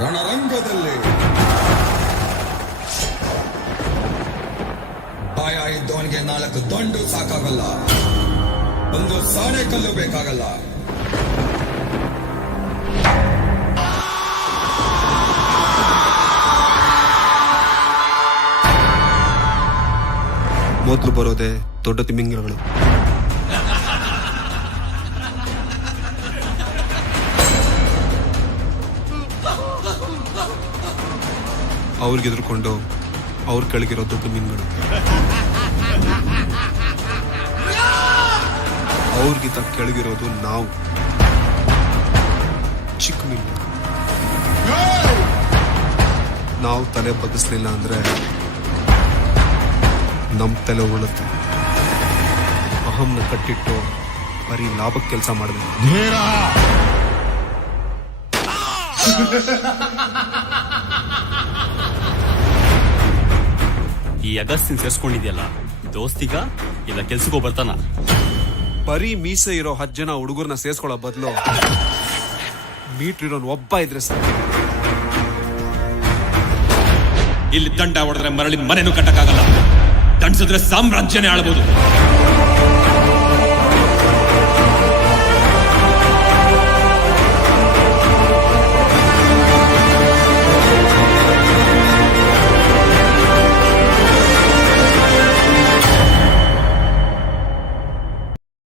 ರಣರಂಗದಲ್ಲಿ ಭಯ ಇದ್ದವನಿಗೆ 4 ದಂಡು ಸಾಕಾಗಲ್ಲ, ಒಂದು ಸಾಣೆ ಕಲ್ಲು ಬೇಕಾಗಲ್ಲ. ಮೊದಲು ಬರೋದೆ ದೊಡ್ಡ ತಿಮಿಂಗಿಲಗಳು. ಅವ್ರಿಗೆ ಎದುರ್ಕೊಂಡು ಅವ್ರ ಕೆಳಗಿರೋ ದೊಡ್ಡ ಮೀನುಗಳು, ಅವ್ರಿಗಿಂತ ಕೆಳಗಿರೋದು ನಾವು, ಚಿಕ್ಕ ಮೀನು. ನಾವು ತಲೆ ಬಗ್ಗಿಸ್ಲಿಲ್ಲ ಅಂದ್ರೆ ನಮ್ ತಲೆ ಉಳುತ್ತೆ. ಅಹಂನ ಕಟ್ಟಿಟ್ಟು ಬರೀ ಲಾಭಕ್ಕೆ ಕೆಲಸ ಮಾಡಬೇಕು. ಈ ಅಗಸ್ತಿನ್ ಸೇರ್ಸ್ಕೊಂಡಿದ್ಯಲ್ಲ, ದೋಸ್ತಿಗ ಇಲ್ಲ ಕೆಲ್ಸಕ್ಕೂ ಬರ್ತಾನ? ಬರೀ ಮೀಸೆ ಇರೋ 10 ಜನ ಹುಡುಗರನ್ನ ಸೇರ್ಸ್ಕೊಳ್ಳೋ ಬದಲು ಮೀಟ್ರ್ ಇರೋನ್ ಒಬ್ಬ ಇದ್ರೆ ಸರ್. ಇಲ್ಲಿ ದಂಡ ಹೊಡೆದ್ರೆ ಮರಳಿನ ಮನೆನೂ ಕಟ್ಟಕ್ಕಾಗಲ್ಲ, ದಂಡಿಸಿದ್ರೆ ಸಾಮ್ರಾಜ್ಯನೇ ಆಳ್ಬೋದು.